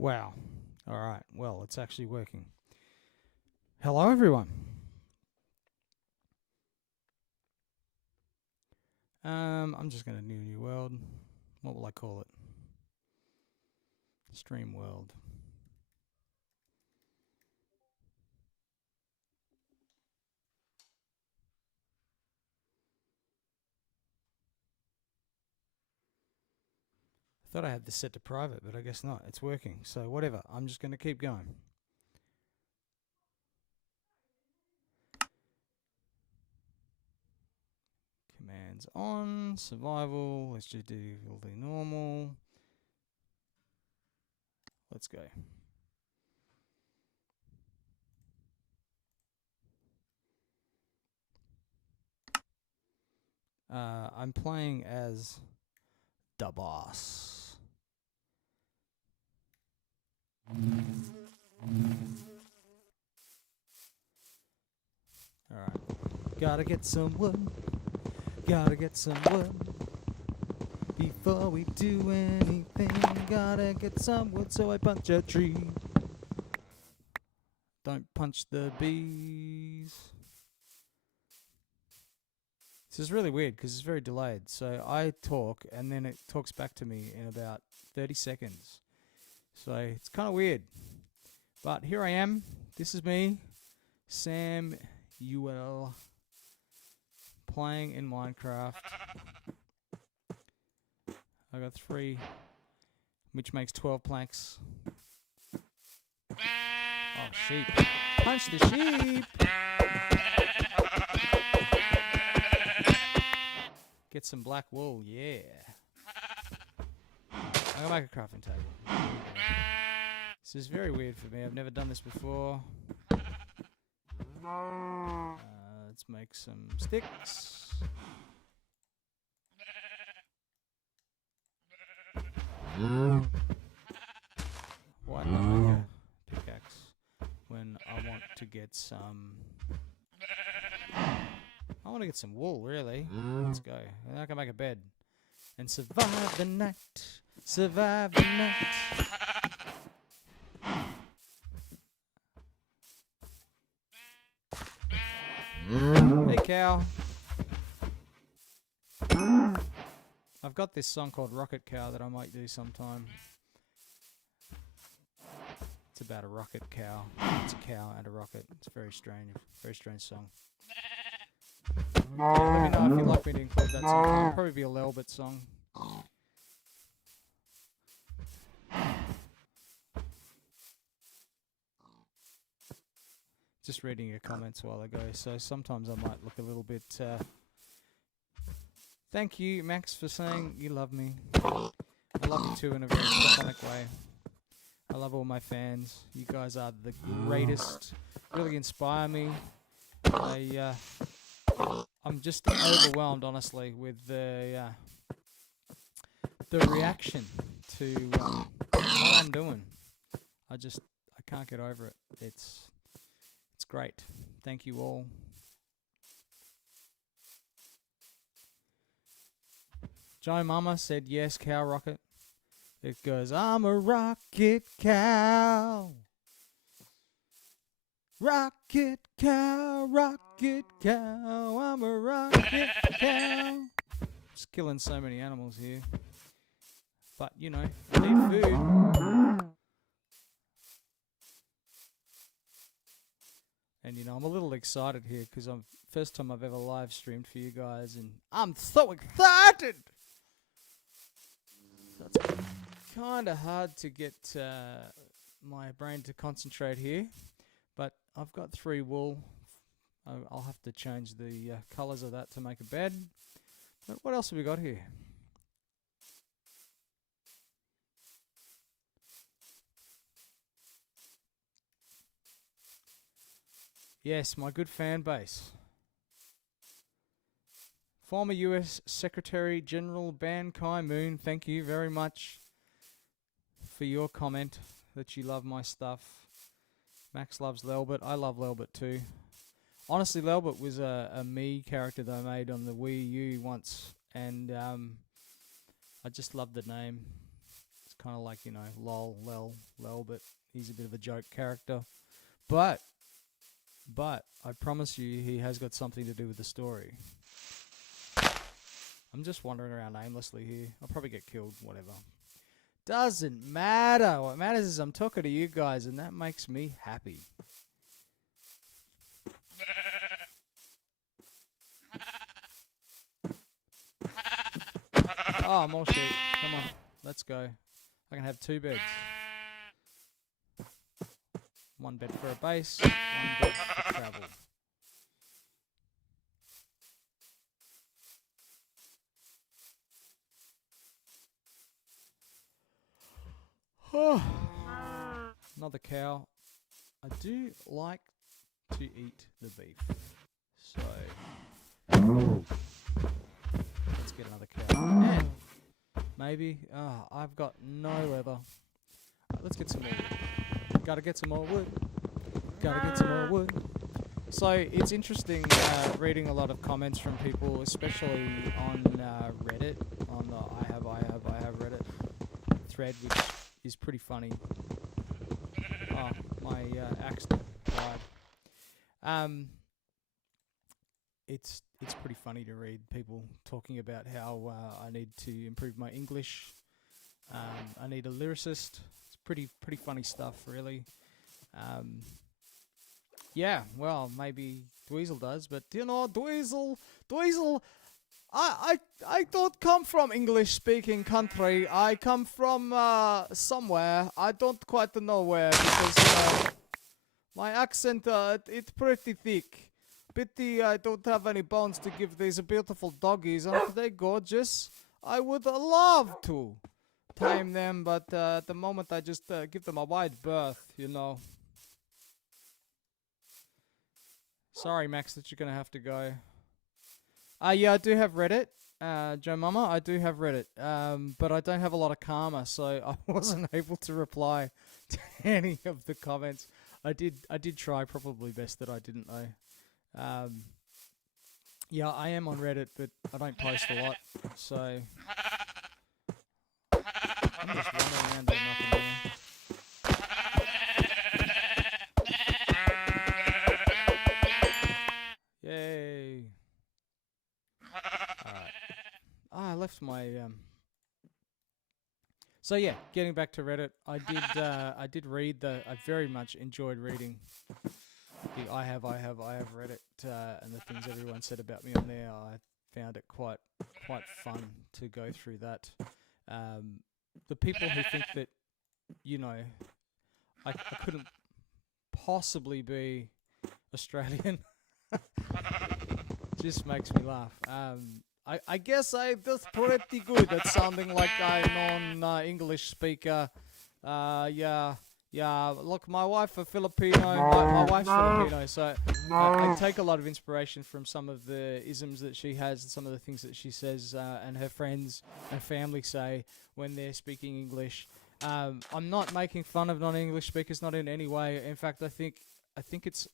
Wow. All right. Well, it's actually working. Hello, everyone. I'm just going to new world. What will I call it? Stream world. I thought I had this set to private, but I guess not. It's working. So whatever. I'm just going to keep going. Commands on. Survival. Let's just do difficulty normal. Let's go. I'm playing as the boss. Alright. Gotta get some wood. Gotta get some wood. Before we do anything, gotta get some wood, so I punch a tree. Don't punch the bees. This is really weird because it's very delayed. So I talk and then it talks back to me in about 30 seconds. So it's kind of weird. But here I am. This is me, Sam UL, playing in Minecraft. I got 3, which makes 12 planks. Oh, sheep. Punch the sheep! Get some black wool, yeah. I'm gonna make a crafting table. This is very weird for me. I've never done this before. Let's make some sticks. Why not make a pickaxe when I want to get some... I want to get some wool, really. Let's go. And I can make a bed. And survive the night. Survive the night. Hey, cow. I've got this song called Rocket Cow that I might do sometime. It's about a rocket cow. It's a cow and a rocket. It's very strange song. Yeah, let me know if you'd like me to include that song. It'll probably be a Lelbit song. Just reading your comments while I go, so sometimes I might look a little bit... Thank you, Max, for saying you love me. I love you too in a very platonic way. I love all my fans. You guys are the greatest. Really inspire me. I'm just overwhelmed, honestly, with the reaction to what I'm doing. I can't get over it. It's great. Thank you all. Joe Mama said yes, cow rocket. It goes, I'm a rocket cow. Rocket cow, I'm a rocket cow. Just killing so many animals here. But, you know, I need food. And, you know, I'm a little excited here because I'm first time I've ever live streamed for you guys. And I'm so excited! So it's kind of hard to get my brain to concentrate here. But I've got 3 wool. I'll have to change the colours of that to make a bed. But what else have we got here? Yes, my good fan base. Former US Secretary General Ban Ki-moon, thank you very much for your comment that you love my stuff. Max loves Lelbit. I love Lelbit too. Honestly, Lelbit was a me character that I made on the Wii U once, and I just love the name. It's kind of like, lol, lel, lel, but he's a bit of a joke character. But I promise you, he has got something to do with the story. I'm just wandering around aimlessly here. I'll probably get killed, whatever. Doesn't matter. What matters is I'm talking to you guys, and that makes me happy. Oh, more sheep. Come on, let's go. I can have 2 beds. 1 bed for a base, 1 bed for travel. Another cow. I do like to eat the beef. So let's get another cow. And maybe I've got no leather. Let's get some more wood. Gotta get some more wood. Gotta get some more wood. So it's interesting reading a lot of comments from people, especially on Reddit, on the I have Reddit thread, which is pretty funny. Oh, my axe died. It's pretty funny to read people talking about how I need to improve my English. I need a lyricist. It's pretty funny stuff, really. Yeah, well, maybe Dweezil does, but Dweezil, I don't come from English-speaking country. I come from somewhere. I don't quite know where, because my accent, it's pretty thick. Pity I don't have any bones to give these beautiful doggies. Aren't they gorgeous? I would love to tame them, but at the moment I just give them a wide berth, Sorry, Max, that you're going to have to go. Yeah, I do have Reddit. Joe Mama, I do have Reddit. But I don't have a lot of karma, so I wasn't able to reply to any of the comments. I did try, probably best that I didn't though. Yeah, I am on Reddit, but I don't post a lot, so I'm just wandering around doing nothing there. Yay! Alright. I left my So yeah, getting back to Reddit, I did read I very much enjoyed reading the I have Reddit and the things everyone said about me on there. I found it quite fun to go through that. The people who think that I couldn't possibly be Australian just makes me laugh. I guess I just pretty good at sounding like I'm non-English speaker. Yeah. Look, my wife is Filipino. My wife's Filipino, so I take a lot of inspiration from some of the isms that she has, and some of the things that she says, and her friends and family say when they're speaking English. I'm not making fun of non-English speakers, not in any way. In fact, I think it's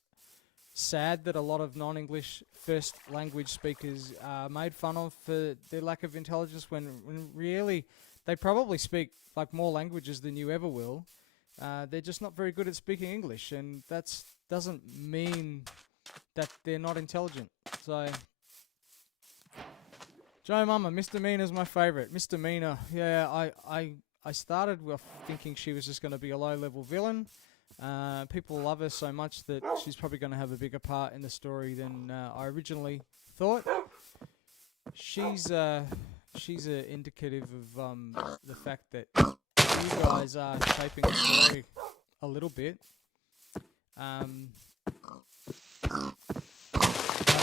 sad that a lot of non-English first language speakers are made fun of for their lack of intelligence, when really they probably speak like more languages than you ever will. They're just not very good at speaking English, and that doesn't mean that they're not intelligent. So, Joe Mama, Misdemeanor's my favourite. Misdemeanor, yeah, I started with thinking she was just going to be a low-level villain. People love her so much that she's probably going to have a bigger part in the story than I originally thought. She's indicative of the fact that you guys are shaping the story a little bit. I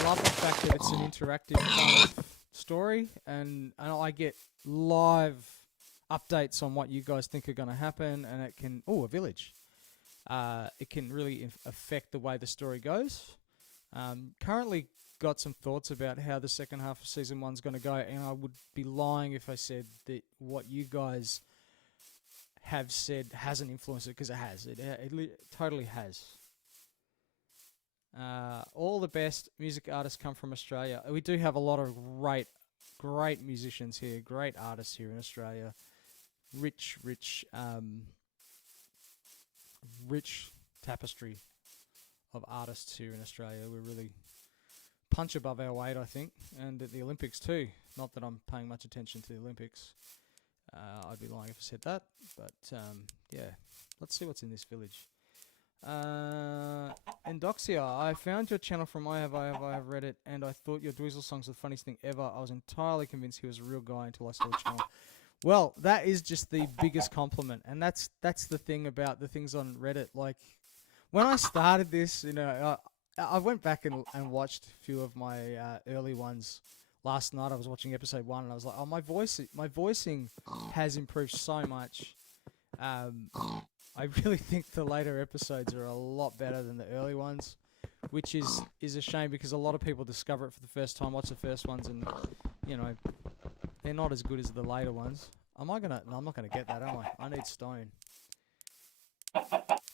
love the fact that it's an interactive kind of story, and I get live updates on what you guys think are going to happen, and it can... Oh, a village. It can really affect the way the story goes. Currently got some thoughts about how the second half of Season 1's going to go, and I would be lying if I said that what you guys have said hasn't influenced it, because it has. It totally has. All the best music artists come from Australia. We do have a lot of great musicians here, great artists here in Australia. rich, rich tapestry of artists here in Australia. We're really punch above our weight, I think, and at the Olympics too. Not that I'm paying much attention to the Olympics. I'd be lying if I said that, but yeah, let's see what's in this village. Endoxia, I found your channel from I have read it, and I thought your Dweezil song's the funniest thing ever. I was entirely convinced he was a real guy until I saw the channel. Well, that is just the biggest compliment, and that's the thing about the things on Reddit. Like, when I started this, I went back and watched a few of my early ones. Last night I was watching episode 1, and I was like, oh, my voicing has improved so much. I really think the later episodes are a lot better than the early ones, which is a shame because a lot of people discover it for the first time, watch the first ones, and they're not as good as the later ones. No, I'm not gonna get that, am I? I need stone.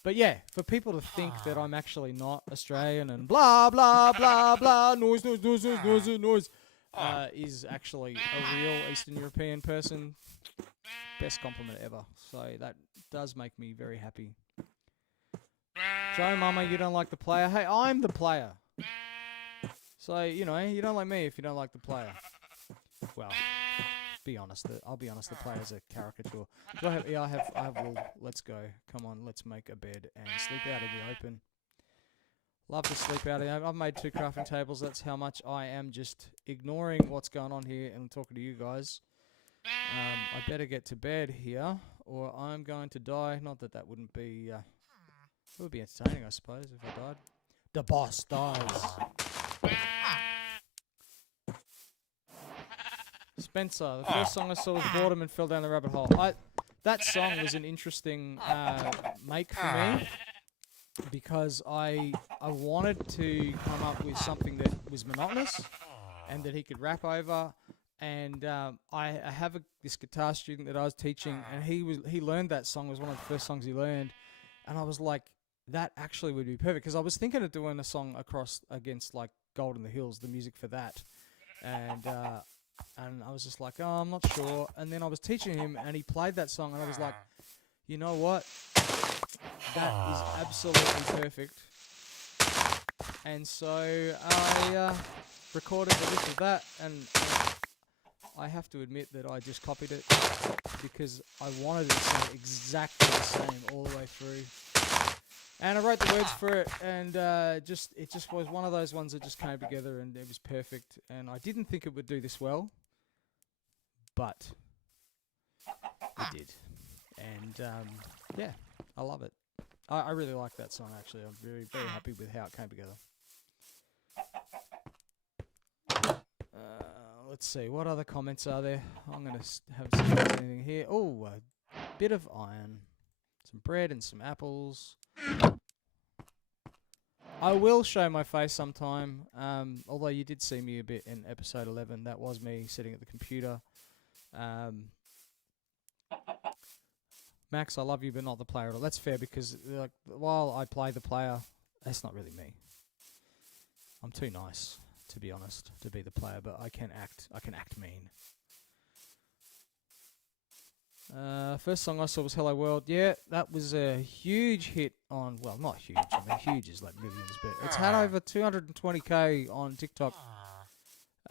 But yeah, for people to think that I'm actually not Australian and blah blah blah blah noise is actually a real Eastern European person, best compliment ever. So that does make me very happy. Joe Mama, you don't like the player? Hey, I'm the player. So, you don't like me if you don't like the player. Well, be honest. I'll be honest, the player's a caricature. Do I have... Yeah, I have wool. Let's go. Come on, let's make a bed and sleep out in the open. Love to sleep out in the open. I've made 2 crafting tables. That's how much I am just ignoring what's going on here and talking to you guys. I better get to bed here, or I'm going to die. Not that wouldn't be... it would be entertaining, I suppose, if I died. The boss dies. Spencer, the first song I saw was Boredom and fell down the rabbit hole. That song was an interesting make for me because I wanted to come up with something that was monotonous and that he could rap over. And I have this guitar student that I was teaching, and he learned that song. It was one of the first songs he learned, and I was like, that actually would be perfect because I was thinking of doing a song against like Gold in the Hills, the music for that, and I was just like, oh, I'm not sure. And then I was teaching him, and he played that song, and I was like, you know what? That is absolutely perfect. And so I recorded a bit of that, and I have to admit that I just copied it because I wanted it to sound exactly the same all the way through. And I wrote the words for it, and it just was one of those ones that just came together, and it was perfect. And I didn't think it would do this well, but it did. And yeah, I love it. I really like that song, actually. I'm very, very happy with how it came together. Let's see, what other comments are there? I'm going to have anything here. Oh, a bit of iron. Some bread and some apples. I will show my face sometime, although you did see me a bit in episode 11. That was me sitting at the computer. Max, I love you, but not the player at all. That's fair because like while I play the player, that's not really me. I'm too nice, to be honest, to be the player, but I can act mean. First song I saw was Hello World. Yeah, that was a huge hit on, well, not huge. I mean, huge is like millions, but it's had over 220k on TikTok.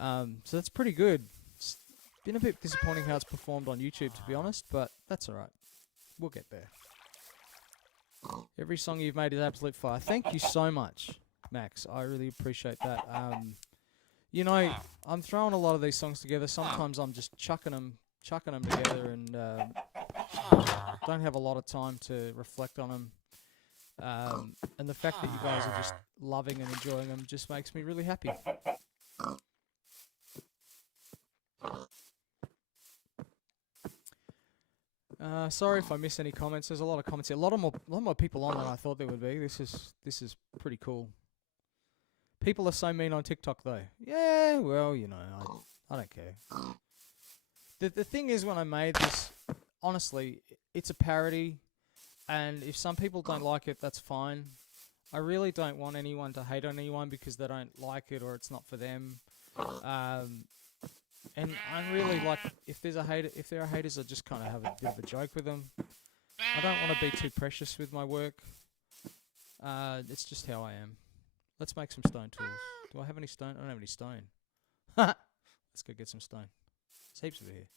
So that's pretty good. It's been a bit disappointing how it's performed on YouTube, to be honest, but that's alright. We'll get there. Every song you've made is absolute fire. Thank you so much, Max. I really appreciate that. You know, I'm throwing a lot of these songs together. Sometimes I'm just chucking them together and don't have a lot of time to reflect on them. And the fact that you guys are just loving and enjoying them just makes me really happy. Sorry if I miss any comments. There's a lot of comments here. A lot more people on than I thought there would be. This is pretty cool. People are so mean on TikTok though. Yeah, well, you know, I don't care. The thing is, when I made this, honestly, it's a parody, and if some people don't like it, that's fine. I really don't want anyone to hate on anyone because they don't like it or it's not for them. And I'm really like, if there are haters, I just kind of have a bit of a joke with them. I don't want to be too precious with my work. It's just how I am. Let's make some stone tools. Do I have any stone? I don't have any stone. Let's go get some stone. There's heaps of it here.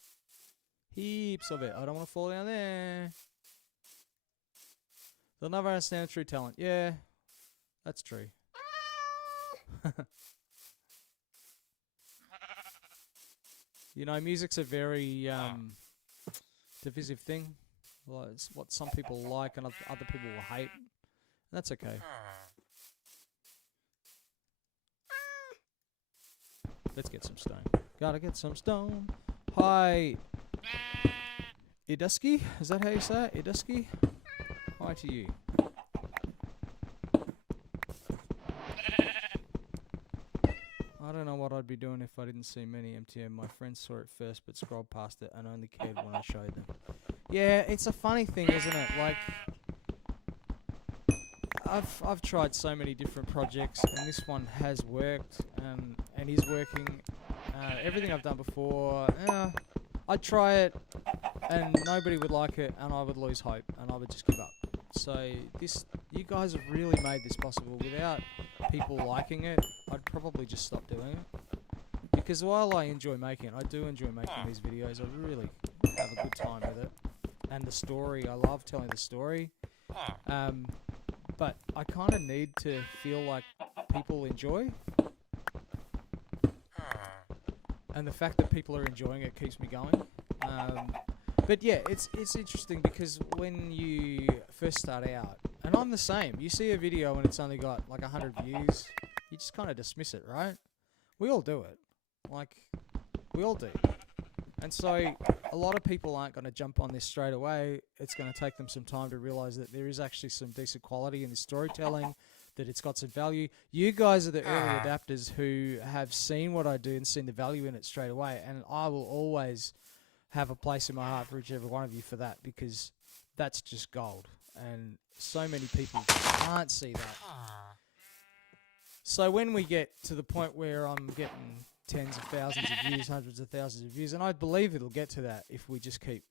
Heaps of it. I don't want to fall down there. They'll never understand true talent. Yeah, that's true. You know, music's a very divisive thing. Well, it's what some people like and other people will hate. That's okay. Let's get some stone. Gotta get some stone. Hi, Idusky? Is that how you say it? Idusky? Hi to you. I don't know what I'd be doing if I didn't see many MTM. My friends saw it first but scrolled past it and only cared when I showed them. Yeah, it's a funny thing, isn't it? Like, I've tried so many different projects and this one has worked and is working. Everything I've done before, I'd try it and nobody would like it and I would lose hope and I would just give up. So you guys have really made this possible. Without people liking it, I'd probably just stop doing it. Because while I enjoy making it, I do enjoy making these videos. I really have a good time with it. And the story, I love telling the story. But I kind of need to feel like people enjoy. And the fact that people are enjoying it keeps me going. But yeah, it's interesting because when you first start out, and I'm the same, you see a video and it's only got like 100 views, you just kind of dismiss it, right? We all do it. Like, we all do. And so a lot of people aren't going to jump on this straight away. It's going to take them some time to realize that there is actually some decent quality in the storytelling, that it's got some value. You guys are the early adapters who have seen what I do and seen the value in it straight away. And I will always have a place in my heart for whichever one of you for that, because that's just gold. And so many people can't see that. So when we get to the point where I'm getting tens of thousands of views, hundreds of thousands of views, and I believe it'll get to that if we just keep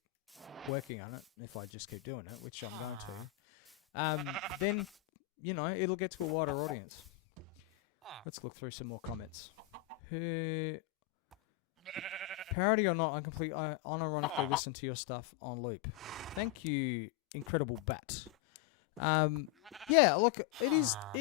working on it, if I just keep doing it, which I'm going to, then, you know, it'll get to a wider audience. Let's look through some more comments. Parody or not, I unironically listen to your stuff on loop. Thank you, Incredible Bat. Yeah, look, it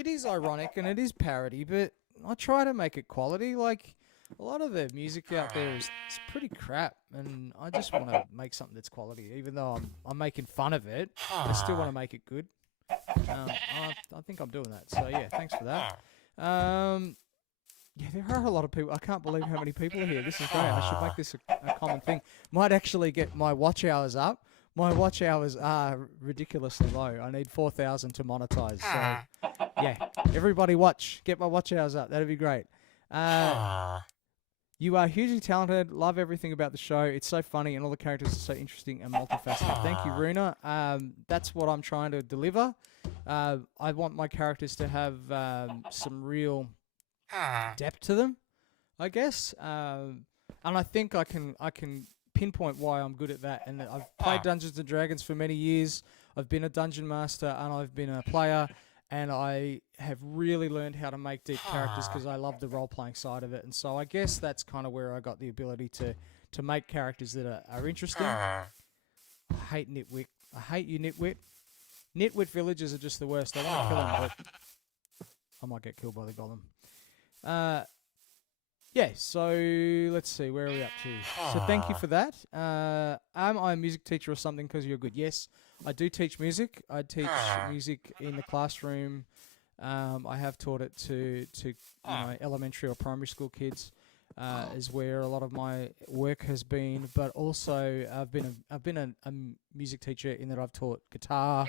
is ironic and it is parody, but I try to make it quality. Like, a lot of the music out there is pretty crap, and I just want to make something that's quality. Even though I'm making fun of it, I still want to make it good. I think I'm doing that. So yeah, thanks for that. Yeah, there are a lot of people. I can't believe how many people are here. This is great. I should make this a common thing. Might actually get my watch hours up. My watch hours are ridiculously low. I need 4,000 to monetize. So yeah, everybody watch. Get my watch hours up. That'd be great. You are hugely talented. Love everything about the show. It's so funny and all the characters are so interesting and multifaceted. Thank you, Runa. That's what I'm trying to deliver. I want my characters to have some real depth to them, I guess. And I think I can pinpoint why I'm good at that. And I've played Dungeons and Dragons for many years. I've been a dungeon master and I've been a player. And I have really learned how to make deep characters because I love the role-playing side of it. And so I guess that's kind of where I got the ability to make characters that are interesting. I hate Nitwit. I hate you, Nitwit. Nitwit villagers are just the worst. I want to kill them, but I might get killed by the golem. Yeah, so let's see. Where are we up to? So thank you for that. Am I a music teacher or something because you're good? Yes. I do teach music. I teach music in the classroom. I have taught it to you know, elementary or primary school kids, is where a lot of my work has been. But also, I've been a music teacher in that I've taught guitar,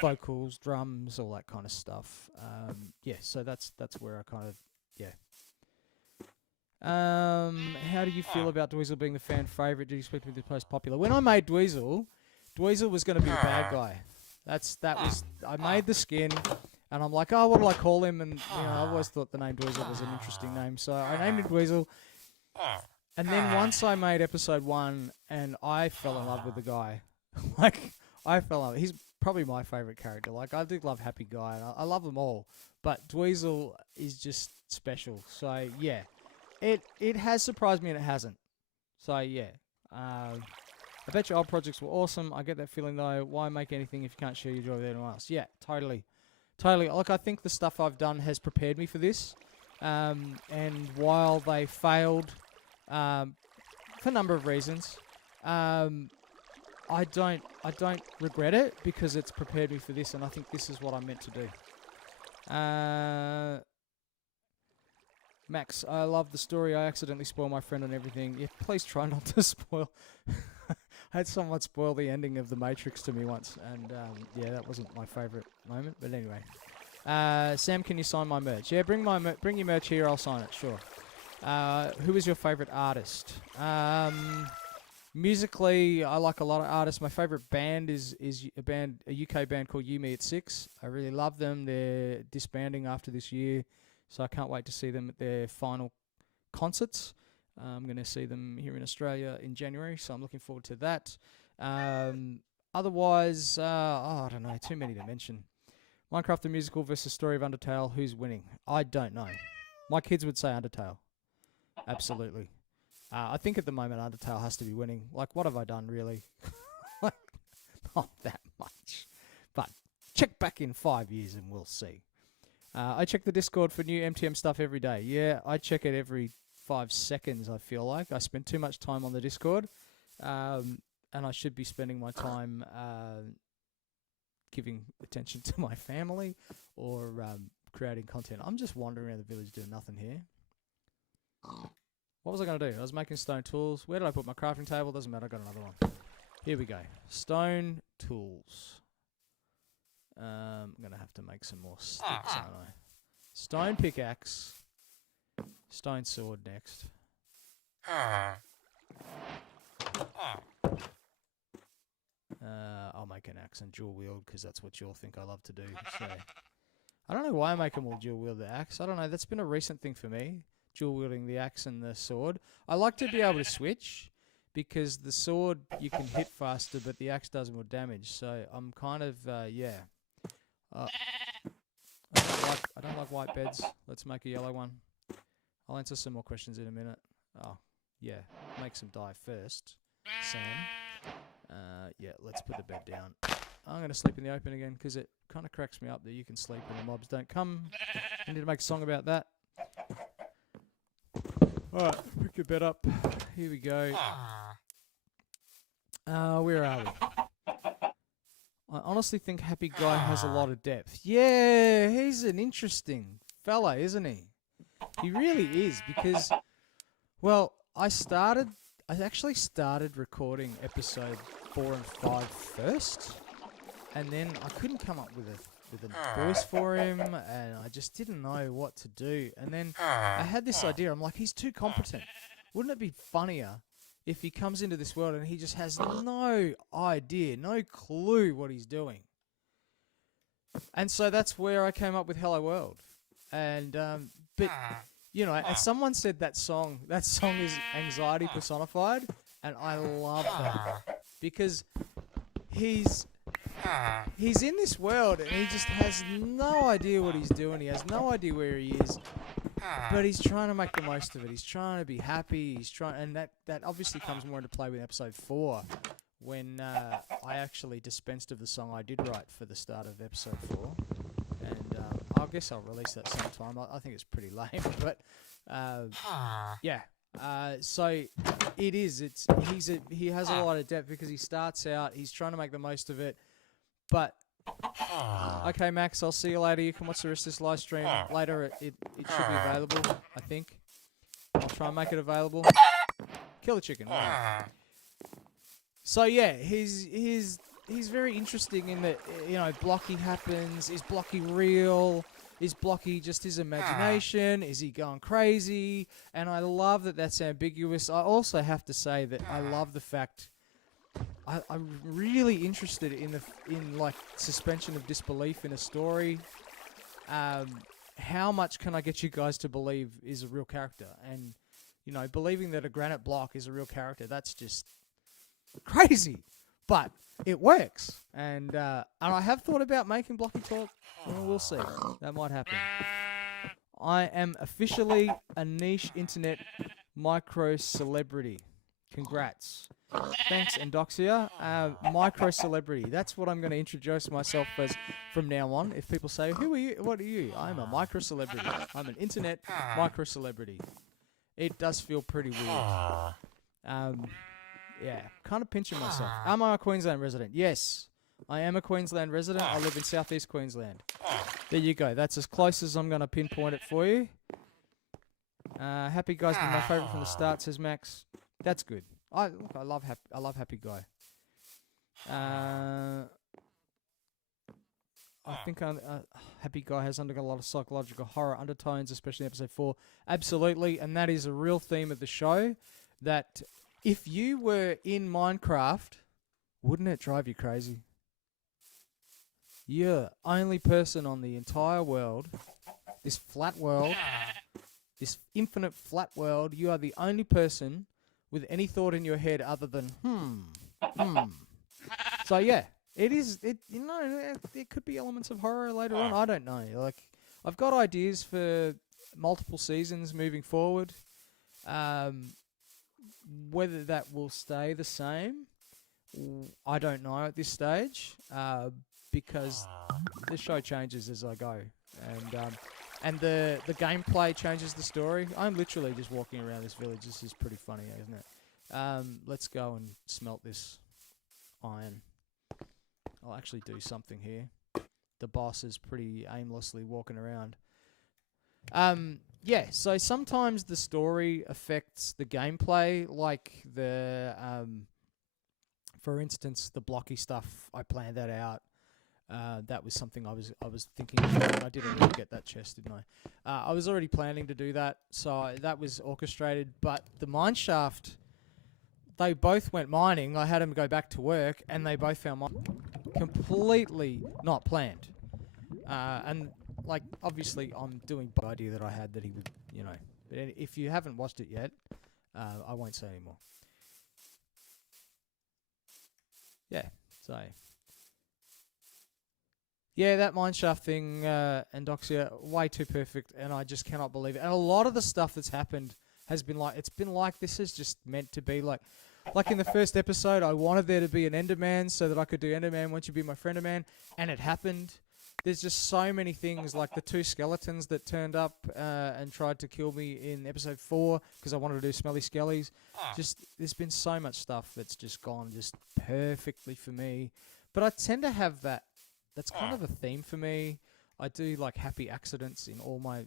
vocals, drums, all that kind of stuff. Yeah, so that's where I kind of how do you feel about Dweezil being the fan favorite? Do you expect him to be the most popular? When I made Dweezil was going to be a bad guy. I made the skin, and I'm like, oh, what will I call him? And you know, I always thought the name Dweezil was an interesting name, so I named him Dweezil. And then once I made episode 1, and I fell in love with the guy. Like, I fell in love. He's probably my favourite character. Like, I do love Happy Guy, and I love them all. But Dweezil is just special. So, yeah. It has surprised me and it hasn't. So, yeah. I bet your old projects were awesome. I get that feeling, though. Why make anything if you can't share your joy with anyone else? Yeah, totally. Totally. Like, I think the stuff I've done has prepared me for this. And while they failed, for a number of reasons, I don't regret it because it's prepared me for this, and I think this is what I'm meant to do. Max, I love the story. I accidentally spoiled my friend and everything. Yeah, please try not to spoil. I had someone spoil the ending of The Matrix to me once, and yeah, that wasn't my favourite moment. But anyway, Sam, can you sign my merch? Yeah, bring your merch here. I'll sign it. Sure. Who is your favourite artist? Musically, I like a lot of artists. My favourite band is a UK band called You Me at Six. I really love them. They're disbanding after this year, so I can't wait to see them at their final concerts. I'm going to see them here in Australia in January, so I'm looking forward to that. Otherwise, I don't know, too many to mention. Minecraft the Musical versus Story of Undertale, who's winning? I don't know. My kids would say Undertale. Absolutely. I think at the moment Undertale has to be winning. Like, what have I done, really? Not that much. But check back in 5 years and we'll see. I check the Discord for new MTM stuff every day. Yeah, I check it every 5 seconds, I feel like. I spend too much time on the Discord. And I should be spending my time giving attention to my family or creating content. I'm just wandering around the village doing nothing here. What was I going to do? I was making stone tools. Where did I put my crafting table? Doesn't matter. I got another one. Here we go. Stone tools. I'm going to have to make some more sticks, aren't I? Stone pickaxe. Stone sword next. I'll make an axe and dual wield because that's what you'll think I love to do. So I don't know why I make them all dual wield the axe. I don't know. That's been a recent thing for me. Dual wielding the axe and the sword. I like to be able to switch because the sword you can hit faster, but the axe does more damage. So I'm kind of yeah. I don't like white beds. Let's make a yellow one. I'll answer some more questions in a minute. Oh yeah, make some dye first, Sam. Yeah, let's put the bed down. I'm going to sleep in the open again because it kind of cracks me up that you can sleep when the mobs don't come. I need to make a song about that. Alright, pick your bed up. Here we go. Where are we? I honestly think Happy Guy has a lot of depth. Yeah, he's an interesting fella, isn't he? He really is because, well, I actually started recording episode 4 and 5 first, and then I couldn't come up with a voice for him, and I just didn't know what to do. And then I had this idea. I'm like, he's too competent. Wouldn't it be funnier if he comes into this world and he just has no idea, no clue what he's doing? And so that's where I came up with Hello World. And but you know, as someone said, that song is anxiety personified, and I love that because he's in this world and he just has no idea what he's doing. He has no idea where he is, but he's trying to make the most of it. He's trying to be happy. And that obviously comes more into play with episode 4, when I actually dispensed of the song I did write for the start of episode 4. And I guess I'll release that sometime. I think it's pretty lame, but yeah. So it is. He has a lot of depth because he starts out. He's trying to make the most of it. But okay, Max, I'll see you later. You can watch the rest of this live stream later. It should be available, I think. I'll try and make it available. Kill the chicken. Right. So yeah, he's very interesting in that, you know, Blocky happens. Is Blocky real? Is Blocky just his imagination? Is he going crazy? And I love that that's ambiguous. I also have to say that I love the fact I'm really interested in like suspension of disbelief in a story. How much can I get you guys to believe is a real character? And You know, believing that a granite block is a real character, that's just crazy. But it works. And I have thought about making Blocky talk. Well, we'll see. That might happen. I am officially a niche internet micro celebrity. Congrats. Thanks, Endoxia. Micro celebrity. That's what I'm going to introduce myself as from now on. If people say, "Who are you? What are you?" I'm a micro celebrity. I'm an internet micro celebrity. It does feel pretty weird. Yeah, kind of pinching myself. Am I a Queensland resident? Yes, I am a Queensland resident. I live in southeast Queensland. There you go. That's as close as I'm going to pinpoint it for you. Happy Guy's been my favourite from the start, says Max. That's good. I love Happy Guy. I think Happy Guy has undergone a lot of psychological horror undertones, especially in episode 4. Absolutely, and that is a real theme of the show. That if you were in Minecraft, wouldn't it drive you crazy? You're the only person on the entire world, this flat world, this infinite flat world. You are the only person with any thought in your head other than So yeah, it is. You know, there could be elements of horror later on. I don't know. Like, I've got ideas for multiple seasons moving forward. Whether that will stay the same, I don't know at this stage. Because the show changes as I go, and the gameplay changes the story. I'm literally just walking around this village. This is pretty funny, isn't it? Let's go and smelt this iron. I'll actually do something here. The boss is pretty aimlessly walking around. Yeah, so sometimes the story affects the gameplay, like the for instance, the blocky stuff. I planned that out. That was something I was thinking of doing. I didn't really get that chest, didn't I? I was already planning to do that, so that was orchestrated. But the mine shaft, they both went mining. I had them go back to work, and they both found mine. Completely not planned. And, like, obviously I'm doing the idea that I had that he would, you know. But if you haven't watched it yet, I won't say anymore. Yeah, so... Yeah, that mineshaft thing, Endoxia, way too perfect, and I just cannot believe it. And a lot of the stuff that's happened has been like, it's been like this is just meant to be. Like in the first episode, I wanted there to be an Enderman so that I could do Enderman, won't you be my friend-a-man? And it happened. There's just so many things, like the 2 skeletons that turned up and tried to kill me in episode 4 because I wanted to do Smelly Skellies. Just, there's been so much stuff that's just gone just perfectly for me. But I tend to have that. That's kind of a theme for me. I do like happy accidents in all my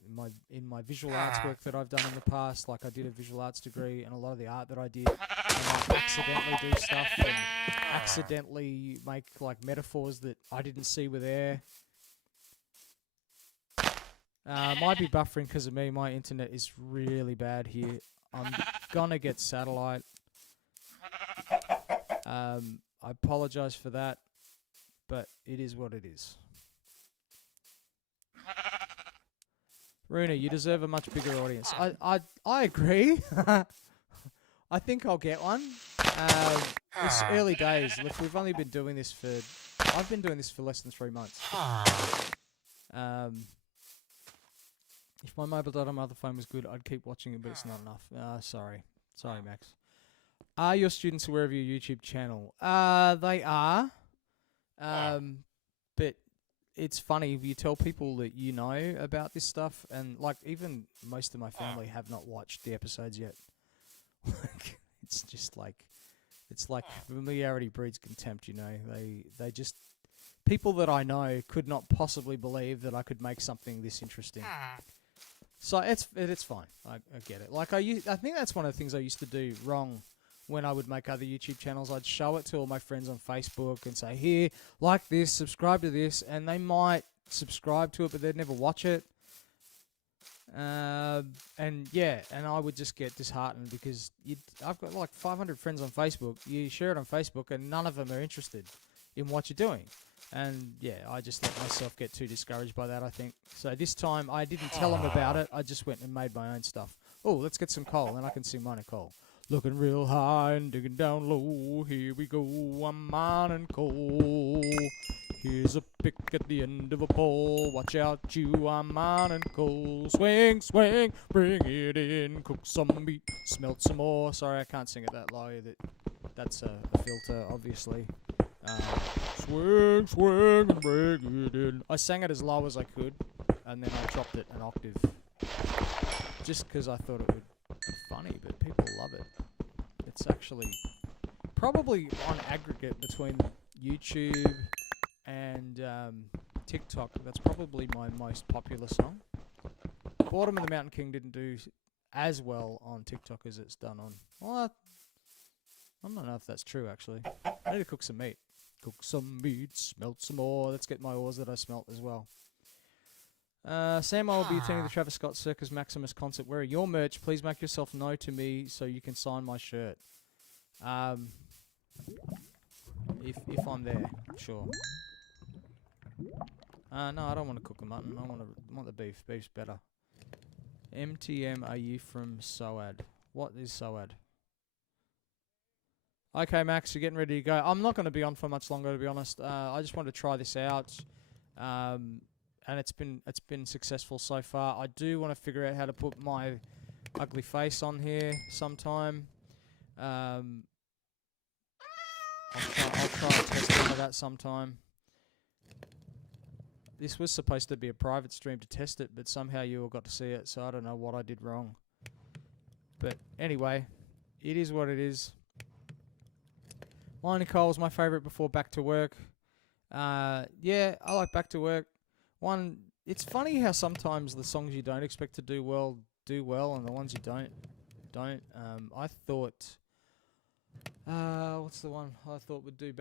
visual arts work that I've done in the past. Like I did a visual arts degree, and a lot of the art that I did, and I accidentally do stuff and accidentally make like metaphors that I didn't see were there. Might be buffering because of me. My internet is really bad here. I'm gonna get satellite. I apologize for that. But it is what it is. Runa, you deserve a much bigger audience. I agree. I think I'll get one. It's early days. Look, we've only been doing this for... I've been doing this for less than 3 months. If my mobile data on my other phone was good, I'd keep watching it, but it's not enough. Sorry. Sorry, Max. Are your students aware of your YouTube channel? They are. But it's funny if you tell people that you know about this stuff, and like even most of my family have not watched the episodes yet. Like it's just like familiarity breeds contempt, you know. They just people that I know could not possibly believe that I could make something this interesting. So it's fine. I get it. Like I think that's one of the things I used to do wrong. When I would make other YouTube channels, I'd show it to all my friends on Facebook and say, here, like this, subscribe to this, and they might subscribe to it, but they'd never watch it. And I would just get disheartened because I've got like 500 friends on Facebook. You share it on Facebook, and none of them are interested in what you're doing. And yeah, I just let myself get too discouraged by that, I think. So this time, I didn't tell them about it. I just went and made my own stuff. Oh, let's get some coal, and I can sing mining coal. Looking real high and digging down low. Here we go, I'm mining coal. Here's a pick at the end of a pole. Watch out, you, I'm mining coal. Swing, swing, bring it in. Cook some meat, smelt some more. Sorry, I can't sing it that low. That's a filter, obviously. Swing, swing, and bring it in. I sang it as low as I could, and then I dropped it an octave. Just because I thought it would be funny, but people love it. It's actually probably on aggregate between YouTube and TikTok. That's probably my most popular song. Boredom of the Mountain King didn't do as well on TikTok as it's done on... Well, I don't know if that's true, actually. I need to cook some meat. Cook some meat, smelt some ore. Let's get my ores that I smelt as well. Sam, I will be attending the Travis Scott Circus Maximus concert. Wearing your merch, please make yourself known to me so you can sign my shirt. If I'm there, sure. No, I don't want to cook a mutton. I want the beef. Beef's better. MTM, are you from SOAD? What is SOAD? Okay, Max, you're getting ready to go. I'm not going to be on for much longer, to be honest. I just wanted to try this out. And it's been successful so far. I do want to figure out how to put my ugly face on here sometime. I'll try and test some of that sometime. This was supposed to be a private stream to test it, but somehow you all got to see it, so I don't know what I did wrong. But anyway, it is what it is. Mining coal's my favourite before Back to Work. Yeah, I like Back to Work. It's funny how sometimes the songs you don't expect to do well, and the ones you don't. I thought, what's the one I thought would do?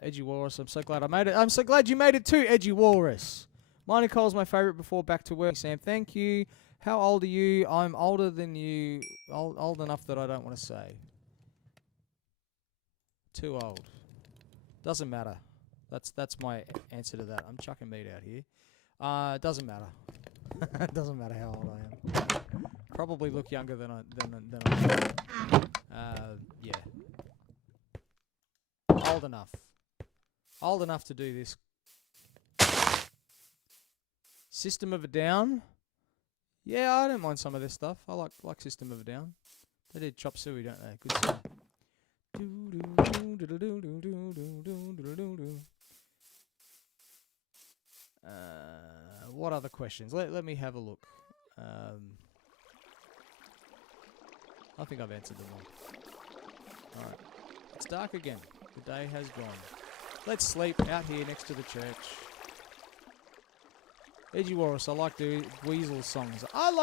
Edgy Walrus. I'm so glad I made it. I'm so glad you made it too, Edgy Walrus. Mining coal's my favourite before Back to Work. Sam, thank you. How old are you? I'm older than you. Old enough that I don't want to say. Too old. Doesn't matter. That's my answer to that. I'm chucking meat out here. Doesn't matter. Doesn't matter how old I am. Probably look younger than I am. Yeah. Old enough. Old enough to do this. System of a Down. Yeah, I don't mind some of this stuff. I like System of a Down. They did Chop Suey, don't they? Good song. What other questions? Let me have a look. I think I've answered them all. Alright. It's dark again. The day has gone. Let's sleep out here next to the church. Edgy Walrus, I like the Dweezil songs. I'm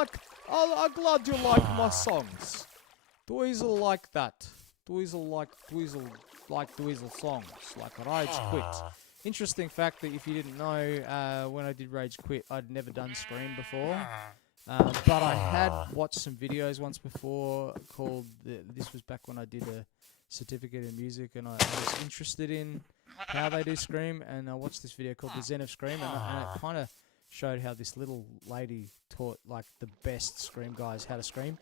glad you like my songs. Dweezil like that. Dweezil like Dweezil songs. Like Rage Quit. Interesting fact that if you didn't know, when I did Rage Quit, I'd never done Scream before. But I had watched some videos once before called... this was back when I did a certificate in music, and I was interested in how they do Scream, and I watched this video called The Zen of Scream, and it kind of showed how this little lady taught like the best Scream guys how to scream.